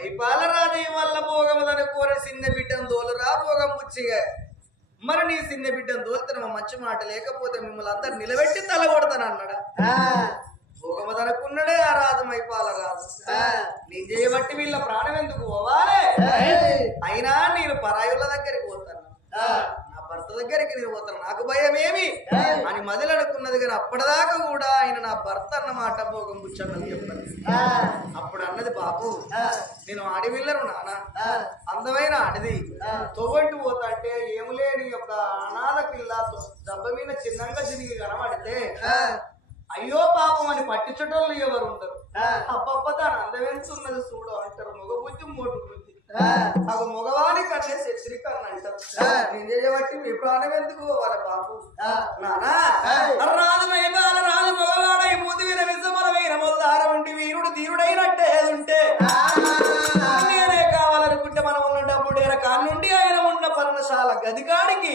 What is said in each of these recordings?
మైపాల రాజు వల్ల భోగములను కోరి చిన్న బిడ్డను దోలురా భోగం పుచ్చిగా మరి నీ చిన్న బిడ్డను దోలుతున్న మంచి మాట లేకపోతే మిమ్మల్ని అందరు నిలబెట్టి తల కొడతాను అన్నాడా భోగమదనుకున్నాడే ఆ రాజు మైపాల రాజు నేను చేయబట్టి వీళ్ళ ప్రాణం ఎందుకు పోవాలే అయినా నేను పరాయుల దగ్గరికి పోతాను నా భర్త దగ్గరికి నేను పోతాను నాకు భయం ఏమి అని మొదలనుకున్నది కానీ అప్పటిదాకా కూడా ఆయన నా భర్త అన్నమాట భోగం పుచ్చన్నది చెప్పండి అప్పుడు అన్నది బాబు నేను అడవిళ్ళను నాన్న అందమైన అడది తొవ్వంటి పోతా అంటే ఏములేని ఒక అనాథ పిల్ల దెబ్బ మీద చిన్నంగా తిరిగి కనబడితే అయ్యో పాపం అని పట్టించటోళ్ళు ఎవరు ఉండరు అబ్బబ్బ దాని అందమెంతున్నది చూడు అంటారు మగ బుద్ధి మోటు బుద్ధి ఒక మగవాని కన్నే శత్రికన్న అంటారు నేను చేయబట్టి మీ ప్రాణం ఎందుకు వాళ్ళ బాబు నానా రాదు మైపాల రాదు మగవాడై మూతి వీర విసమల వీర మొదలార వంటి వీరుడు ధీరుడైనట్టే ఏదుంటే నేనే కావాలనుకుంటే మనం ఉన్న డబ్బుడేర కానుండి ఆయన ఉన్న పర్ణశాల గదికాడికి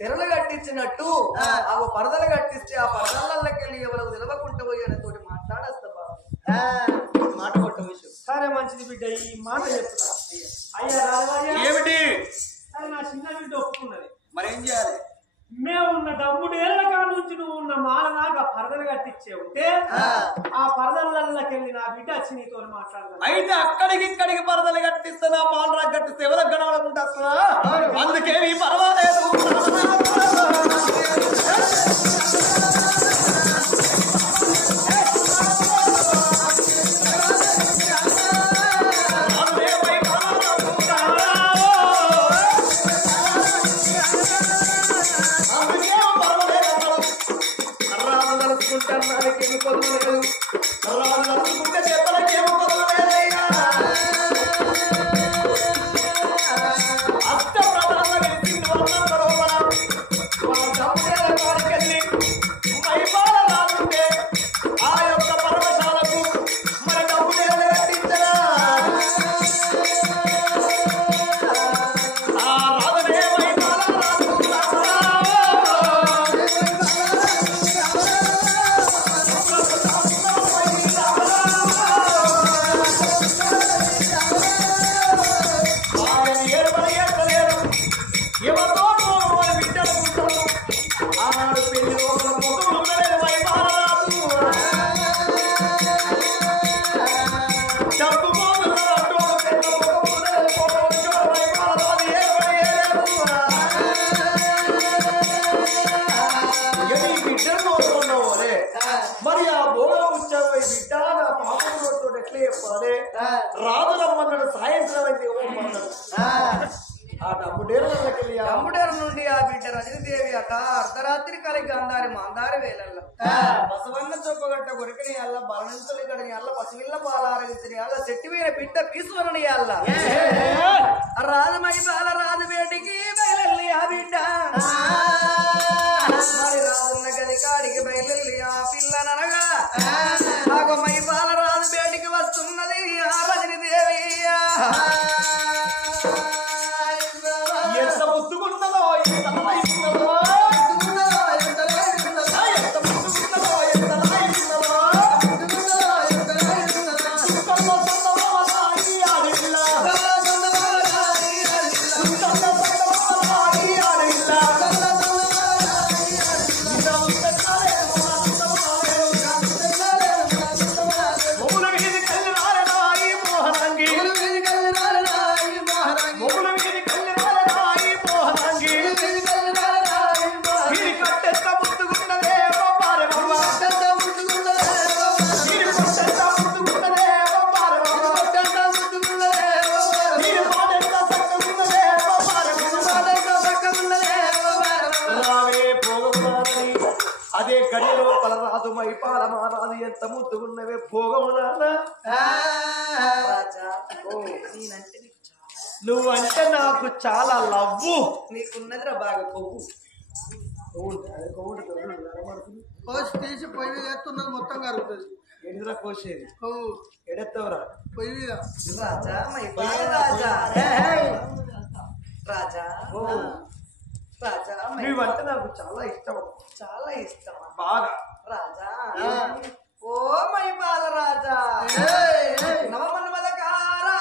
తెరలు కట్టించినట్టు ఆ పరదలు కట్టిస్తే ఆ పరదలకెళ్ళి ఎవరు నిలవకుండా పోయి తోటి మాట్లాడేస్తా బాబు మాట కొట్ట విషయం సరే మంచిది బిడ్డ ఈ మాట చెప్తా అయ్యా రాజరాజా ఏమిటి సరే నా చిన్న బిడ్డ ఒప్పుకున్నది మరేం చేయాలి మేము ఉన్న డబ్బుడేళ్ల కాడ నుంచి నువ్వు ఉన్న మాల నాకు పరదలు కట్టించే ఉంటే ఆ పరదలకెళ్ళి నా బిడ్డ వచ్చి నీతో మాట్లాడదాం అయితే అక్కడికి ఇక్కడికి పరదలు కట్టిస్తున్నా పాలరా కట్టిస్తే ఎవరికి గడవలకుంటా అందుకేమి పర్వాలేదు మరి ఆ భోగం వచ్చావు బిడ్డ నా పాపంతో ఎట్లా చెప్పాలి రాదు రమ్మన్నాడు సాయంత్రం అయితే ఆ డబ్బుడేరు నుండి ఆ బిడ్డ రజనీదేవి అట అర్ధరాత్రి కలిగి అందారి మందారి వేలల్లో బసవన్న చొప్పగట్ట కొరికని అల్ల బలనంతులు గడిని అల్ల పసివిల్ల పాలారగిని అల్ల చెట్టివైన బిడ్డ పీసువరని అల్ల రాజు మైపాల రాజు వేటికి బయలెల్లి ఆ బిడ్డ రాజున్న గది కాడికి బయలెల్లి ఆ పిల్లననగా నాకు మైపాల రాజు వేటికి వస్తున్నది ఆ రజనీదేవి ఎంత ముద్దుకున్నదో ఎంత వయసున్నదో అదే గడియలో పలరాదు మైపాల మారాదు ఎంత ముద్దుగున్నవే భోగము నువ్వంటే నాకు చాలా లవ్వు నీకున్నదిరా బాగా కొవ్వు కోసి తీసి పొయ్యి మీద ఎత్తున్నది మొత్తం కరుగుతుంది ఎడురా కోసేది ఎడెత్తవరా పొయ్యి మీద రాజా మైపాల రాజా రాజా రాజా నువ్వంటే నాకు చాలా ఇష్టం చాలా ఇష్టం బాగా రాజా ఓ మైపాల రాజా నవమన్మదకారా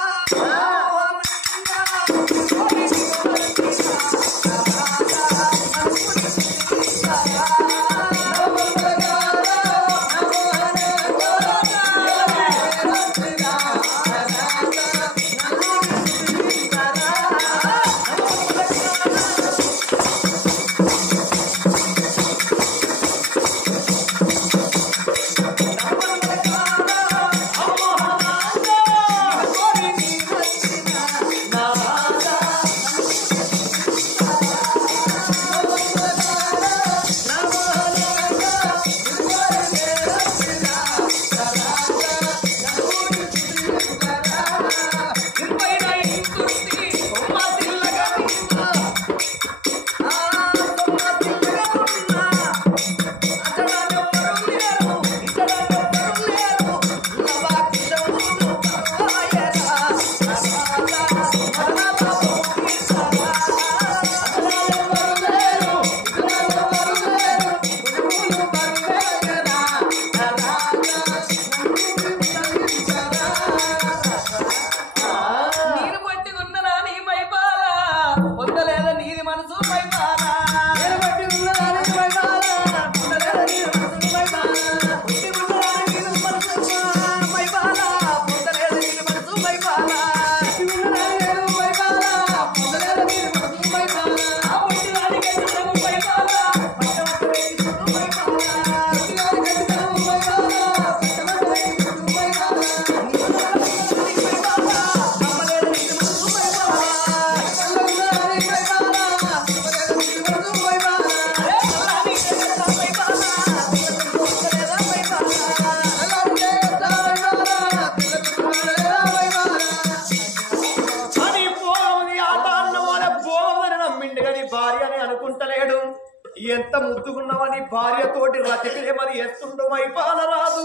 ఎంత ముద్దుకున్నావని భార్యతోటి రతికేమని ఎత్తుండో మైపాలరాదు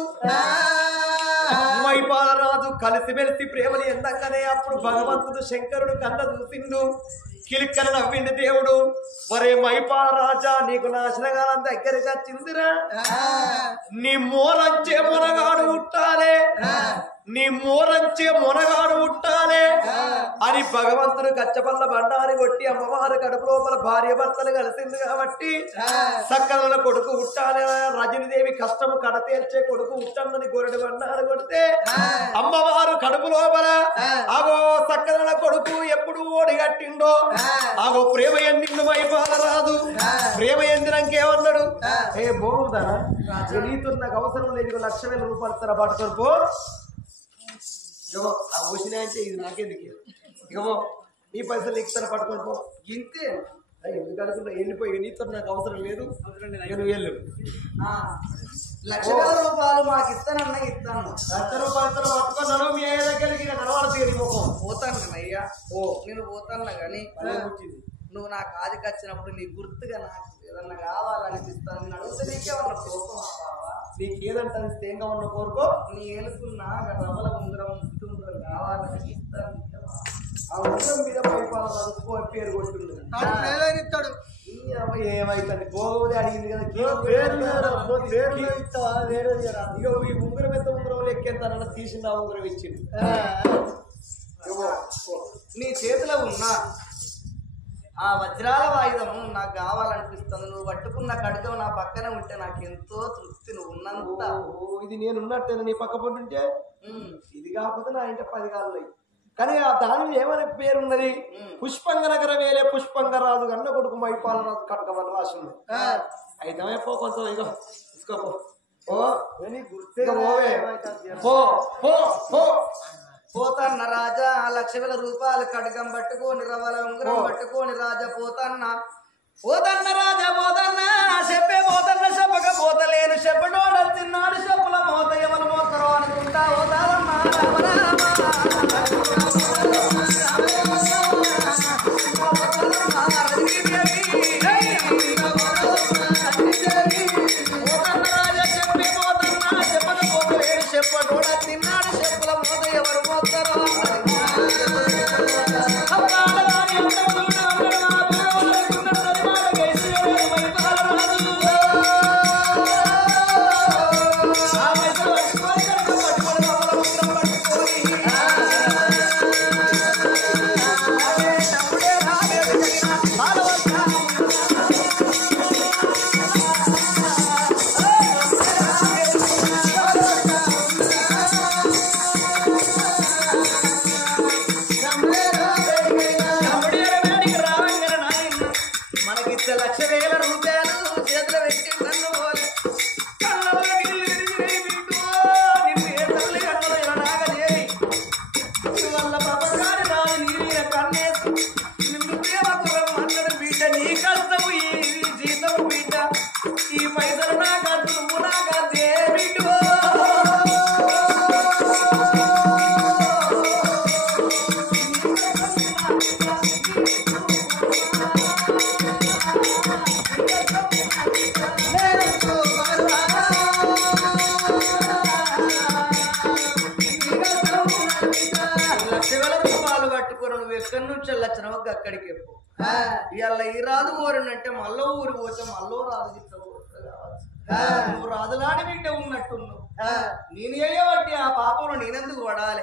మైపాలరాదు కలిసిమెలిసి ప్రేమలు ఎందంగానే అప్పుడు భగవంతుడు శంకరుడు కన్న చూసిండు కిలిక్కన నవ్విండు దేవుడు మరే మైపాల రాజా నీకు నాశనగాలం దగ్గరగా చిందిరా నీ మోరంచే మొనగాడు ఉట్టాలే నీ మోరంచే మొనగాడు ఉట్టాలే అని భగవంతుడు గచ్చపల్ల బండారి కొట్టి అమ్మవారి కడుపు లోపల భార్య భర్తలు కలిసింది కాబట్టి సక్కల కొడుకు ఉట్టాలి రజనీదేవి కష్టము కడతేర్చే కొడుకు ఉట్టన్నని గొర్రెడు బండారు కొడితే అమ్మవారు కడుపు లోపల అగో సక్కల కొడుకు ఎప్పుడు ఓడిగట్టిండో ఆగో ప్రేమ ఎందిండు మైపాల రాదు ప్రేమ ఎందినంకేమన్నాడు ఏ బాగుందానా నీతో నాకు అవసరం లేదు 1,00,000 రూపాయలు పట్టుకొని పో ఇగో ఆ ఊసినా అంటే ఇది నాకెందుకు ఇగో నీ పైసలు ఇస్తాను పట్టుకొని పో ఇంతే ఎందుకు అనుకున్నా వెళ్ళిపోయి నీతో నాకు అవసరం లేదు నువ్వు వెళ్ళు 1,00,000 రూపాయలు మాకు ఇస్తానన్నా ఇస్తాను 1,00,000 రూపాయలు పట్టుకున్నాను మీ అయ్య దగ్గరికి నడవడదు ముఖం పోతాను అయ్యా నేను పోతాను కానీ నువ్వు నాకు ఆదికి వచ్చినప్పుడు నీ గుర్తుగా నాకు ఏదన్నా కావాలనిపిస్తాను నేను అడిగితే నీకేమన్నా కోపం నీకేదంటే తేంగా ఉన్న కోరుకో నీ ఏలుకున్నా రమల ఉంగరం ముత్తుంగరం కావాలని ఇస్తాను ఆ ఉంగరం మీద పైపాల చదువుకో పేరు కొట్టింది ఇస్తాడు ఏమైతుంది గోగోదే అడిగింది కదా ఇక ఈ ఉంగరం ఎంత ఉంగరం లెక్కేంత తీసిన ఉంగరం ఇచ్చింది నీ చేతిలో ఉన్నా ఆ వజ్రాల వాయుధము నాకు కావాలనిపిస్తుంది నువ్వు పట్టుకున్న కడుగం నా పక్కన ఉంటే నాకు ఎంతో తృప్తి నువ్వు ఉన్నంత ఇది నేను ఉన్నట్టు నీ పక్క పొంటుంటే ఇది కాకపోతే నా ఇంట 10 కాళ్ళు కానీ ఆ దాని ఏమని పేరున్నది పుష్పంగ నగర వేలే పుష్పంగ రాదు అన్న కొడుకు మైపాల రాదు కడకమని రాసింది అయితే పో కొంచెం ఇక తీసుకోపో పోతాన్న రాజా 1,00,000 రూపాయలు కడగం పట్టుకోని రవల ఉంగరం పట్టుకోని రాజా పోతన్న రాజా పోతన్న చెప్పే పోతన్న చెప్పక పోతలేను చెప్పడోడ తిన్నాడు చెప్పుల మోత ఎవరు మోతరో అనుకుంటా పోతారమ్మా చెప్పడోడ తిన్నాడు చెప్పుల మోత ఎవరు మోతరో రూపాయలు కట్టుకొని నువ్వు ఎక్కడి నుంచి వెళ్ళొచ్చినావు అక్కడికి ఎప్పు ఇవాళ ఈ రాదు ఊరినంటే మళ్ళీ ఊరి పోతే మళ్ళీ రాదు గిట్ల కావచ్చు నువ్వు రాజులాడి బిడ్డ ఉన్నట్టున్నావు నేను చేయబట్టి ఆ పాపంలో నేనెందుకు పడాలి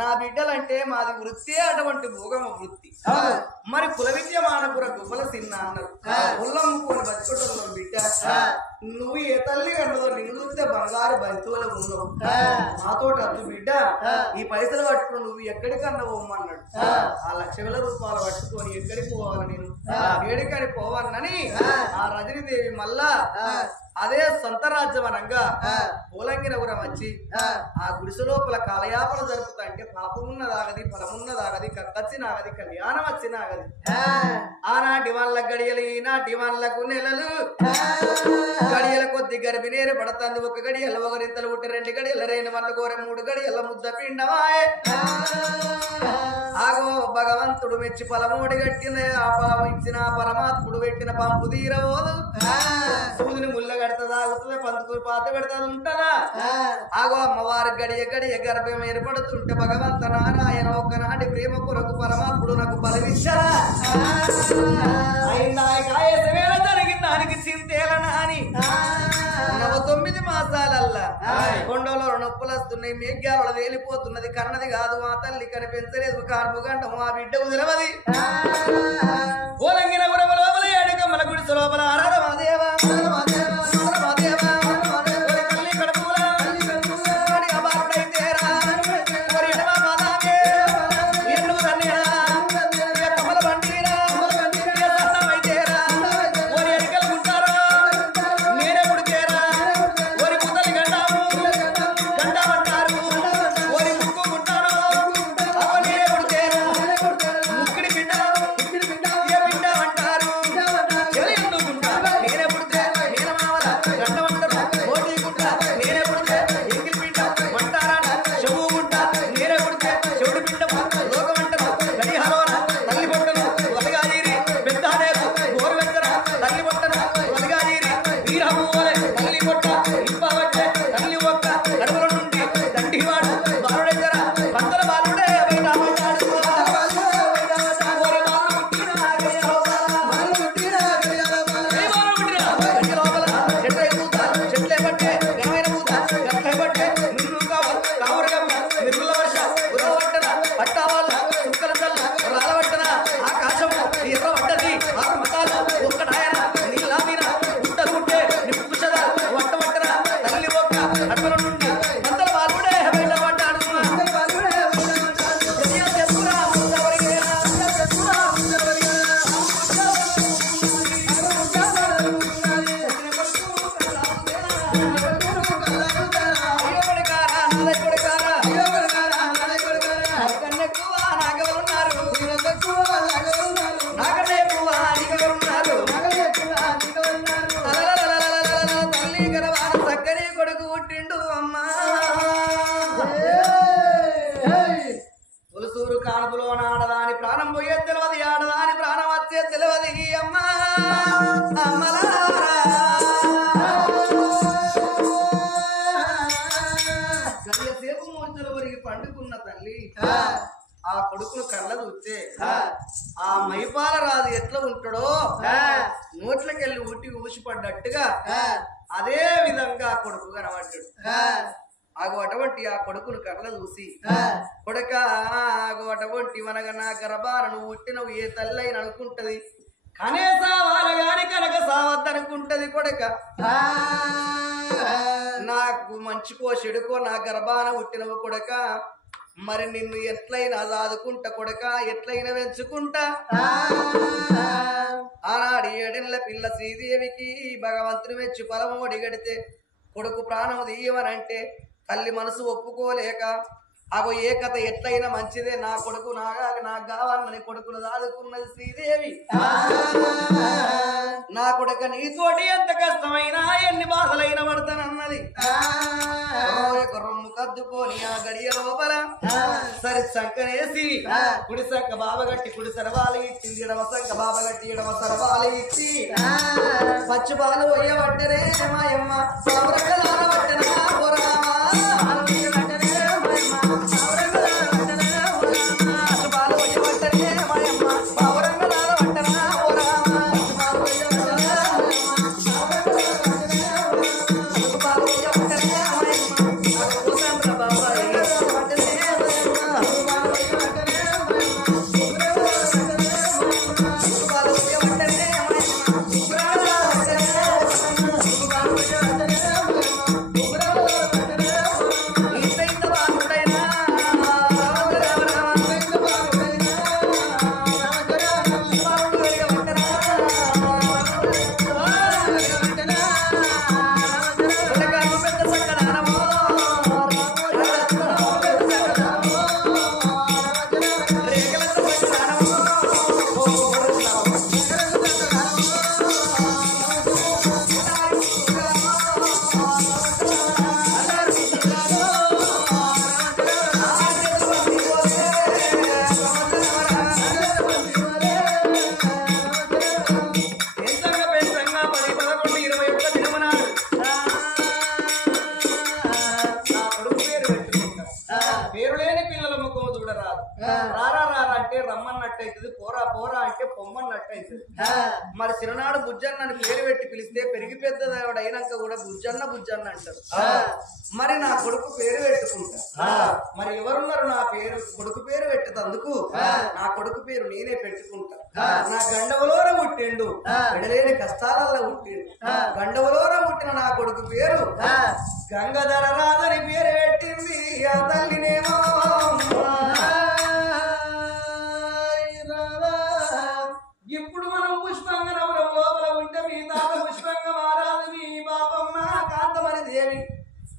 నా బిడ్డలంటే మాది వృత్తి అటువంటి భోగమ వృత్తి మరి కుల విద్య మానపుర గుబ్బల తిన్న అన్నారు ఉల్లమ్ముకొని బతుకుంటున్నావు బిడ్డ నువ్వు ఏ తల్లి అన్నదో నిన్ను చూస్తే బంగారు బంతువులు ఉన్నావు నాతో అద్దు బిడ్డ ఈ పైసలు పట్టుకుని నువ్వు ఎక్కడికన్నా పోమన్నాడు ఆ 1,00,000 రూపాయలు పట్టుకొని ఎక్కడికి పోవాలి నేను ఏడికని పోవాలని ఆ రజనీదేవి మళ్ళా అదే సొంత రాజ్యం అనంగా పోలంగినగురం వచ్చి ఆ గుడిసె లోపల కాలయాపన జరుపుతా అంటే పాపమున్నదాగది ఫలమున్నదాగది కక్కచ్చినాగది కళ్యాణం వచ్చినాగది ఆనాటి వాళ్ళ గడియలు ఈనాటి వాళ్ళకు నెలలు గడియల కొద్ది గర్భిణీరు పడతాంది ఒక గడియల ఒకరింతలు పుట్టి 2 గడియల రేణు వల్ల కోర 3 గడియల ముద్ద పిండమాయే ఆగో భగవంతుడు మెచ్చి ఫలమోడి కట్టిన ఆ పాము ఇచ్చిన పరమాత్ముడు పెట్టిన పంపు తీరబోదు సూదిని ముళ్ళ కడతా అవుతుంది పంతుకు పాత పెడతా ఉంటదా ఆగో అమ్మవారి గడియ గడియ గర్భం ఏర్పడుతుంటే భగవంత నారాయణ ఒక్కనాటి ప్రేమ కొరకు పరమాత్ముడు నాకు బలవిచ్చారా జరిగిన దానికి చింతేలనా అని 9 మాసాలల్లా కొండలో నొప్పులు వస్తున్నాయి మేఘాలలో వేలిపోతున్నది కన్నది కాదు ఆ తల్లి కనిపించలేదు కార్పు గంట మా బిడ్డకు తెలవది ఓలంగిన గురమ లోపల ఏడుకమ్మల గుడిసె లోపల ఆరాధమాదేవా పండుకున్న తల్లి ఆ కొడుకును కళ్ళ చూస్తే ఆ మైపాల రాజు ఎట్లా ఉంటాడో నోట్లకెళ్ళి ఊసిపడ్డట్టుగా అదే విధంగా ఆ కొడుకు కనబడ్డాడు. ఆగు అటువంటి ఆ కొడుకును కళ్ళ చూసి కొడుక ఆగు అటువంటి మనగా నా గర్భాన నువ్వు పుట్టినవు ఏ తల్లి అయిన అనుకుంటది కనే సావాలి గాని కనుక సావద్దనుకుంటది కొడుక నాకు మంచికో చెడుకో నా గర్భాన పుట్టినవు కొడుక మరి నిన్ను ఎట్లయినా సాదుకుంటా కొడుక ఎట్లయినా పెంచుకుంటా. ఆనాడు 7 ఏళ్ల పిల్ల శ్రీదేవికి భగవంతుని మెచ్చి పొలమోడి గడితే కొడుకు ప్రాణము తీయమనంటే తల్లి మనసు ఒప్పుకోలేక అగో ఏ కథ ఎట్లయినా మంచిదే నా కొడుకు నాకు కావాలని కొడుకును సాదుకున్నది శ్రీదేవి. నా కొడుక నీతోటి ఎంత కష్టమైనా ఎన్ని బాధలైనా పడతానన్నది. రొమ్ము కద్దుకొని ఆ గడియ లోపల సరి సంకనేసి కుడి సంక బాబగట్టి కుడి సరవాలు ఇచ్చింది ఎడమ సంక బాబగట్టి ఎడమ సరవాలు ఇచ్చి పచ్చి బాలు పోయబట్టనే మాయమ్మ పట్టనా పొరామా అంటే రమ్మన్నట్టు అవుతుంది, పోరా పోరా అంటే పొమ్మన్నట్టు అవుతుంది. మరి చిన్ననాడు బుజ్జన్న అని పేరు పెట్టి పిలిస్తే పెరిగి పెద్దవాడు అయినాక కూడా బుజ్జన్న బుజ్జన్న అంటారు. మరి నా కొడుకు పేరు పెట్టుకుంటా, మరి ఎవరున్నారు నా పేరు కొడుకు పేరు పెట్టేందుకు? నా కొడుకు పేరు నేనే పెట్టుకుంటా. నా గండవలోన పుట్టిండు, విడలేని కష్టాలలో పుట్టిండు. గండవలోన పుట్టిన నా కొడుకు పేరు గంగాధర రాజని పేరు పెట్టింది ఆ తల్లినేమో. ఇప్పుడు మనం పుష్పంగ నవరం లోపల ఉంటే మీ తాత పుష్పంగ మారాదు, మీ బాపమ్మ కాంతమని దేవి,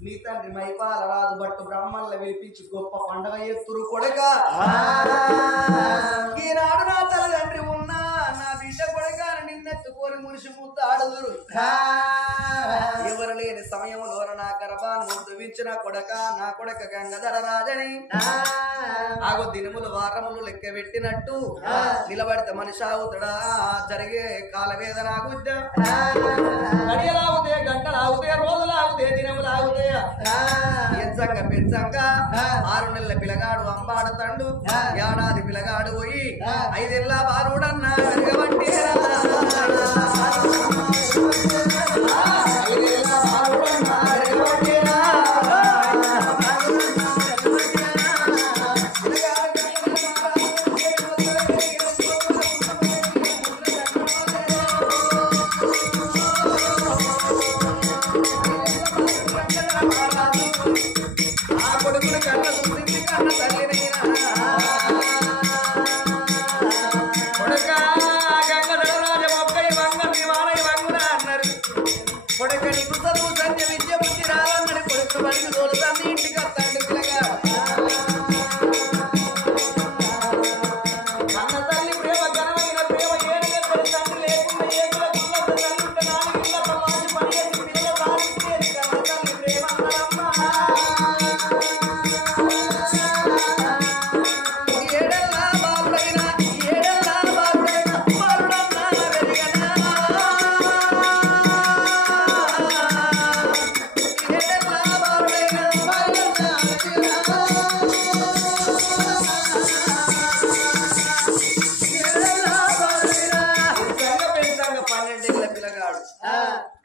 మీ తండ్రి మైపాల రాజు భట్టు బ్రాహ్మణుల విలిపించి గొప్ప పండగ ఎత్తురు కొడక. ఈనాడు నా తల్లిదండ్రి ఉన్నా నా బిడ్డ కొడక నిన్నెత్తుకొని మునిసి ముద్దాడుదురు. ఎవరు లేని సమయంలో నా గర్భాన్ని ముద్దువించిన కొడక నా కొడక గంగాధర రాజని. ఆగో దినములు వారములు లెక్క పెట్టినట్టు నిలబడితే మనిషి అవుతాడా? జరిగే కాలవేదన ఆగుద్దా? గడియలాగుతే, గంటలాగుతే, రోజులాగుతే, దినములాగుతే, ఎంచంగా పెంచంగా 6 నెలల పిల్లగాడు అంబాడుతాడు, ఏడాది పిల్లగాడు పోయి 5 ఏళ్ళ బాలుడన్నా వెరగబట్టేరా.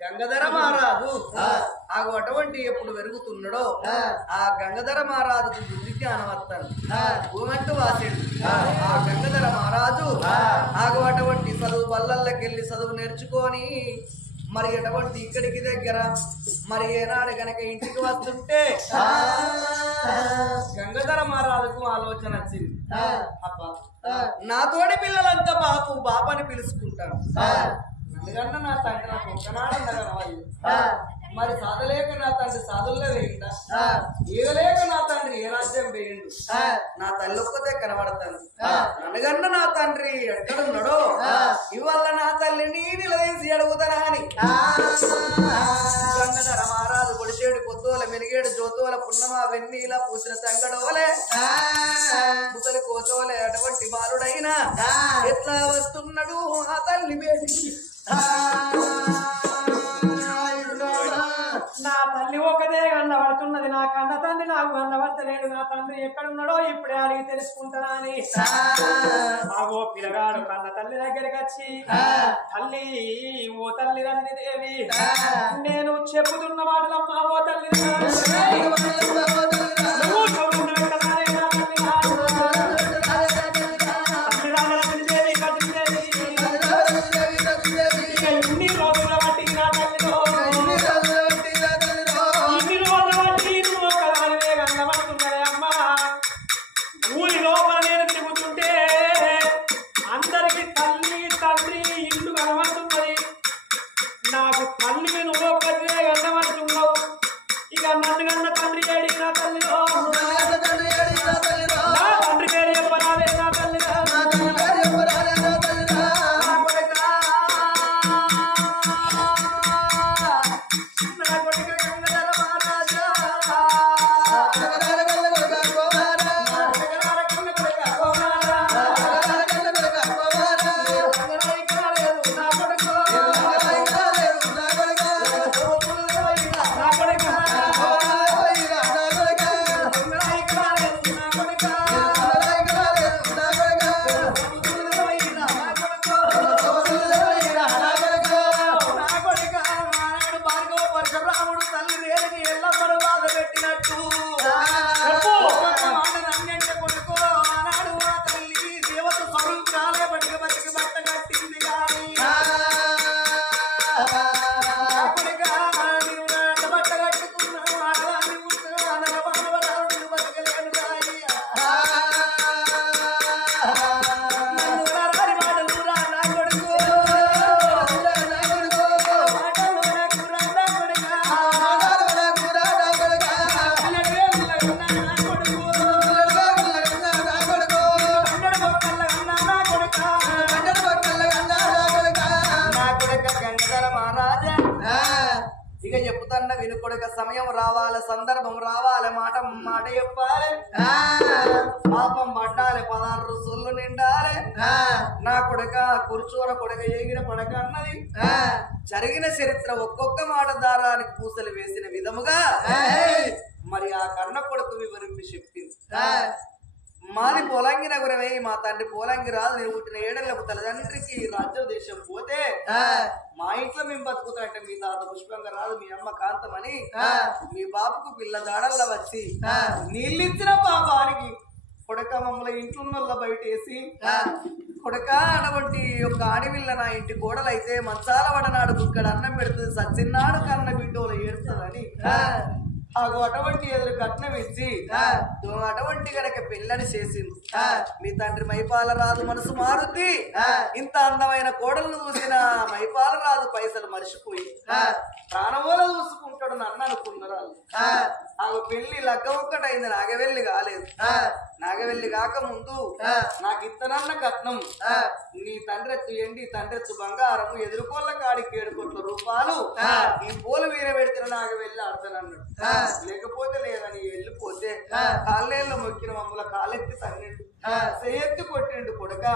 గంగాధర మహారాజు ఆగు అటువంటి ఎప్పుడు పెరుగుతున్నాడో ఆ గంగాధర మహారాజుకు బుద్ధి జ్ఞానం వస్తాను భూమంటూ వాసిడు. ఆ గంగాధర మహారాజు ఆగు అటువంటి చదువు బల్లల్లోకెళ్ళి చదువు నేర్చుకొని మరి ఎటువంటి ఇక్కడికి దగ్గర మరి ఏనాడు గనక ఇంటికి వస్తుంటే గంగాధర మహారాజుకు ఆలోచన వచ్చింది. అబ్బా నా తోడి పిల్లలంతా బాపు బాపని పిలుచుకుంటాను, అందుకన్నా నా తండ్రి నాకు ఒక్కనాడన్నగా వాళ్ళు మరి సాధలేక నా తండ్రి సాధుల్లో వేయండా, ఈగలేక నా తండ్రి ఏ రాజ్యం వేయండు, నా తల్లి ఒక్కతే కనబడతాను. నన్నగన్న నా తండ్రి ఎక్కడున్నాడో ఇవాళ నా తల్లిని నిలదీసి అడుగుతానా అని గంగాధర మహారాజు పొడిచేడు పొద్దుల మెలిగేడు జ్యోతుల పున్నమ వెన్నీల పూసిన తంగడోలే ముసలి కోసోలే అటువంటి బాలుడైనా ఎట్లా వస్తున్నాడు ఆ తల్లి బేటికి. నా తల్లి ఒకదే కన్నబడుతున్నది, నా కన్న తండ్రి నాకు కన్నబడతలేడు, నా తండ్రి ఎక్కడున్నాడో ఇప్పుడే అడిగి తెలుసుకుంటానా అని ఆగో పిల్లగాడు కన్న తల్లి దగ్గరికి వచ్చి, తల్లి ఓ తల్లి రండి దేవి, నేను చెప్పుతున్న మాటలమ్మా ఓ తల్లి నాకు తల్లి మీద ఒక్కటే గంటమంటున్నావు, ఇక నన్ను కన్న తండ్రి ఏడి నా తల్లి వినుకొడక సమయం రావాలి, సందర్భం రావాలి, మాట మాట చెప్పాలి, పాపం పట్టాలి, 16 సొల్లు నిండాలి. నా కొడక కూర్చోర కొడక ఎగిన పడక అన్నది జరిగిన చరిత్ర ఒక్కొక్క మాట దారానికి పూసలు వేసిన విధముగా మరి ఆ కన్న కొడుకు వివరించి చెప్పింది. మాది పోలంగి నగరమే, మా తండ్రి పోలంగి రాదు, నేను పుట్టిన ఏడలకు తల్లిదండ్రికి రాజ్యం దేశం పోతే మా ఇంట్లో మేము బతుకుతాంటే మీ తాత పుష్పంగా రాదు, మీ అమ్మ కాంతమని మీ బాబుకు పిల్ల దాడల్లో వచ్చి నీళ్ళిచ్చిన పాపానికి కొడక మమ్మల్ని ఇంట్లో బయటేసి కొడక అటువంటి ఒక ఆడివిల్ల నా ఇంటి కోడలైతే మంచాల వడనాడు ఇక్కడ అన్నం పెడుతుంది, సచ్చిన్నాడు కన్న బిడ్డోలు ఏడుతుందని అటువంటి ఎదురు కట్నం ఇచ్చి అటువంటి గనక పిల్లని చేసింది. మీ తండ్రి మైపాల రాదు మనసు మారుద్ది, ఇంత అందమైన కోడలను చూసిన మైపాల రాదు పైసలు మర్చిపోయి ప్రాణమూల చూసుకుంటాడు నన్ను అనుకున్నారు. ఆమె పెళ్లి లగ్గ ఒక్కటైంది, నాగవెల్లి కాలేదు. నాగవెల్లి కాక ముందు నాకు ఇత్తనన్న కట్నం నీ తండ్రెత్తు ఎండి తండ్రెత్తు బంగారము ఎదుర్కోళ్ళ కాడికి 7 కోట్ల రూపాయలు ఈ పోలు వీర పెడితే నాగవెల్లి ఆడతానన్నాడు. లేకపోతే లేదని వెళ్ళిపోతే కాళ్ళేళ్ళు మొక్కిన మమ్మల్ని కాలెత్తి తన్నిండు, చెయ్యెత్తి కొట్టిండు కొడక.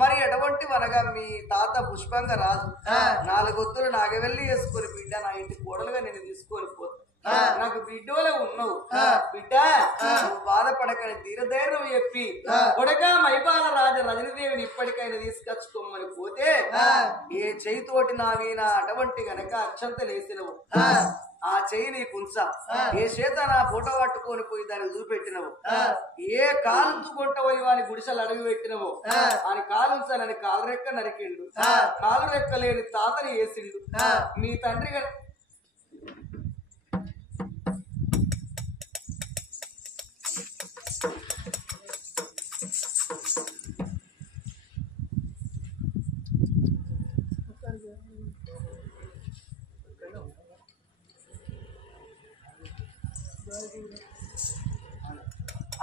మరి ఎటువంటి వనగా మీ తాత పుష్పంగా రాదు 4 ఒత్తులు నాగవెల్లి వేసుకొని బిడ్డ నా ఇంటి కోడలుగా నేను తీసుకొని పోతా, నాకు బిడ్డోలే ఉన్నావు బిడ్డ నువ్వు బాధపడకని తీరధైర్యం చెప్పి కొడక మైపాల రాజ రజనీదేవిని ఇప్పటికైనా తీసుకొచ్చుకోమని పోతే ఏ చేయితోటి నావీనా అటువంటి గనక అక్షంతలేసినవు, ఆ చెయ్యి నీ కుంచ ఏ చేత నా ఫోటో పట్టుకొని పోయి దాన్ని చూపెట్టినవు, ఏ కాలు కొంటపోయి వాని గుడిసెలు అడుగు పెట్టినవు అని కాలుంచాలని కాలు రెక్క నరికిండు, కాలు రెక్క లేని తాతని వేసిండు. మీ తండ్రి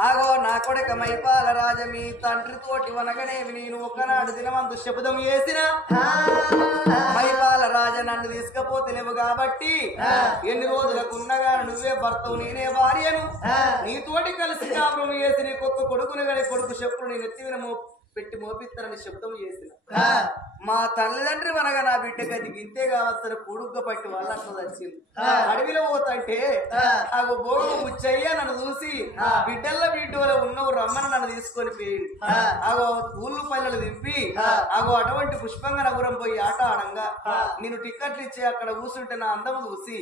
ఆగో నా కొడుక మైపాల రాజ మీ తండ్రి తోటి వనగనేవి నేను ఒకనాడు దినమందు శపథం చేసిన మైపాల రాజ నన్ను తీసుకపోతలేవు కాబట్టి ఎన్ని రోజులకు ఉన్నగా నువ్వే భర్తవు నేనే భార్యను, నీతోటి కలిసి కాపురం చేసి నీకు ఒక్క కొడుకుని గడి కొడుకు చెప్పులు నేను ఎత్తివిన పెట్టి మోపిస్తానని శబ్దం చేసిన మా తల్లిదండ్రి మనగా నా బిడ్డకి అది గింతే కావచ్చని పొడుగ్గ పట్టి వాళ్ళంతా వచ్చింది. అడవిలో పోతంటే ఆగో బోగు ముచ్చయ్య నన్ను చూసి బిడ్డల్లో బిడ్డలో ఉన్నవు రమ్మని నన్ను తీసుకొని పోయింది. ఆగో ఊళ్ళు పల్లెలు దింపి ఆగో అటువంటి పుష్పంగా నగరం పోయి ఆట ఆడంగా నేను టిక్కెట్లు ఇచ్చి అక్కడ కూర్చుంటే నా అందము చూసి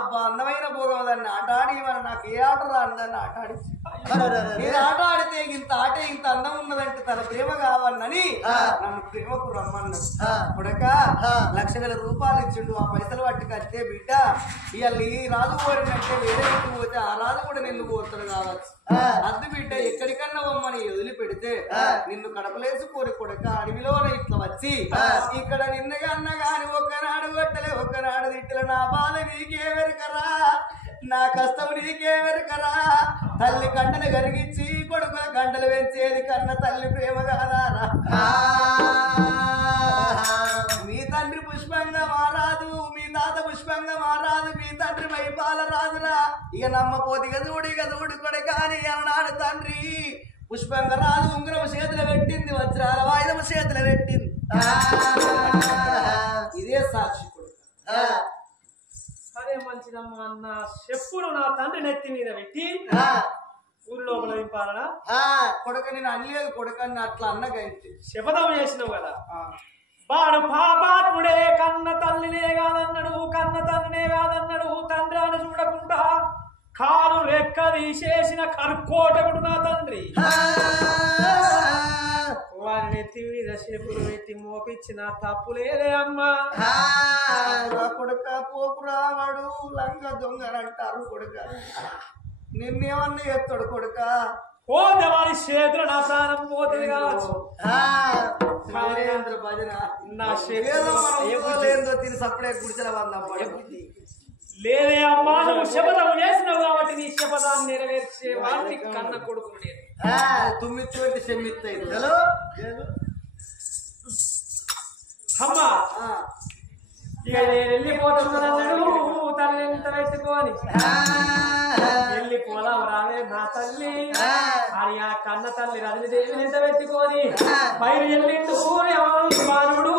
అబ్బా అందమైన భోగం దాన్ని ఆట ఆడి మన నాకు ఏ ఆట రాని ఆట ఆడి నేను ఆట ఆడితే ఇంత ఆట ఇంత అందం ఉన్నదంటే తన ప్రేమ కావాలని నన్ను ప్రేమకు రమ్మన్నాడు. కొడక 1,00,000 రూపాయలు ఇచ్చిండు, ఆ పైసలు పట్టుకు వస్తే బిడ్డ ఇవాళ ఈ రాజు ఓడినంటే వేరే ఇంటికి పోతే ఆ రాజు కూడా నిన్ను కోరుతాడు కావచ్చు, అద్దు బిడ్డ ఎక్కడికన్నా బొమ్మని వదిలిపెడితే నిన్ను కడపలేసుకోరి కొడక అడవిలోన ఇట్లా వచ్చి ఇక్కడ నిన్నగా అన్న గాని ఒక్కనాడు కొట్టలే ఒక్కనాడు తిట్టలే నా బాధ నీకేమెరకరా నా కష్టం నీకేమెరకరా తల్లి కండలు కరిగించి కొడుకుల గంటలు పెంచేది కన్న తల్లి ప్రేమ కాదారా, మీ తండ్రి పుష్పంగా మారాదు మీ తాత పుష్పంగా మారాదు మీ తండ్రి మైపాల రాదురా ఇక నమ్మపోతే ఇక చూడు కొడే కానీ అన్నాడు తండ్రి పుష్పంగా రాదు ఉంగరం చేతులు పెట్టింది వజ్రాల వాయిదము చేతులు పెట్టింది ఇదే సాక్షి కొడుకు. అదే మంచిదమ్మా అన్న చెప్పులు నా తండ్రి నెత్తి మీద పెట్టి ఊర్లో వింపాలనా కొడుక నేను అనలేదు కొడుకని అట్లా అన్నగైతే శపథం చేసినావు కదా, వాడు పాపాత్ముడే కన్న తల్లినే కాదన్నాడు కన్న తండ్రినే కాదన్నాడు, తండ్రి అని చూడకుండా కాలు రెక్క తీసేసిన కర్కోటకుడు నా తండ్రి, వారిని నెత్తి మీద చెప్పులు పెట్టి మోపించిన తప్పు లేదే అమ్మా. కొడుక పోపు రావాడు లంగ దొంగనంటారు కొడుక నిన్నేమన్నా ఎత్తాడు కొడుక పోతే వారి చేతులు నా ప్రాణం పోతుంది కావచ్చు, భజన నా ఏందో తిరిగి సప్పుడే గుడిసెల వందాం లేదే అమ్మా నువ్వు శపథం చేసినావు కాబట్టి నీ శపథాన్ని నెరవేర్చే వాడిని కన్న కొడుకు నేను తుమ్మిచ్చి పెట్టి చెమ్మిత్తాయి అమ్మా ఇక నేను వెళ్ళిపోతున్నాడు తల్లి ఎంత పెట్టుకొని వెళ్ళిపోదాం రావే నా తల్లి అని ఆ కన్న తల్లి రజనీదేవిని ఎంత పెట్టుకొని బయలు వెళ్ళిండు బాలుడు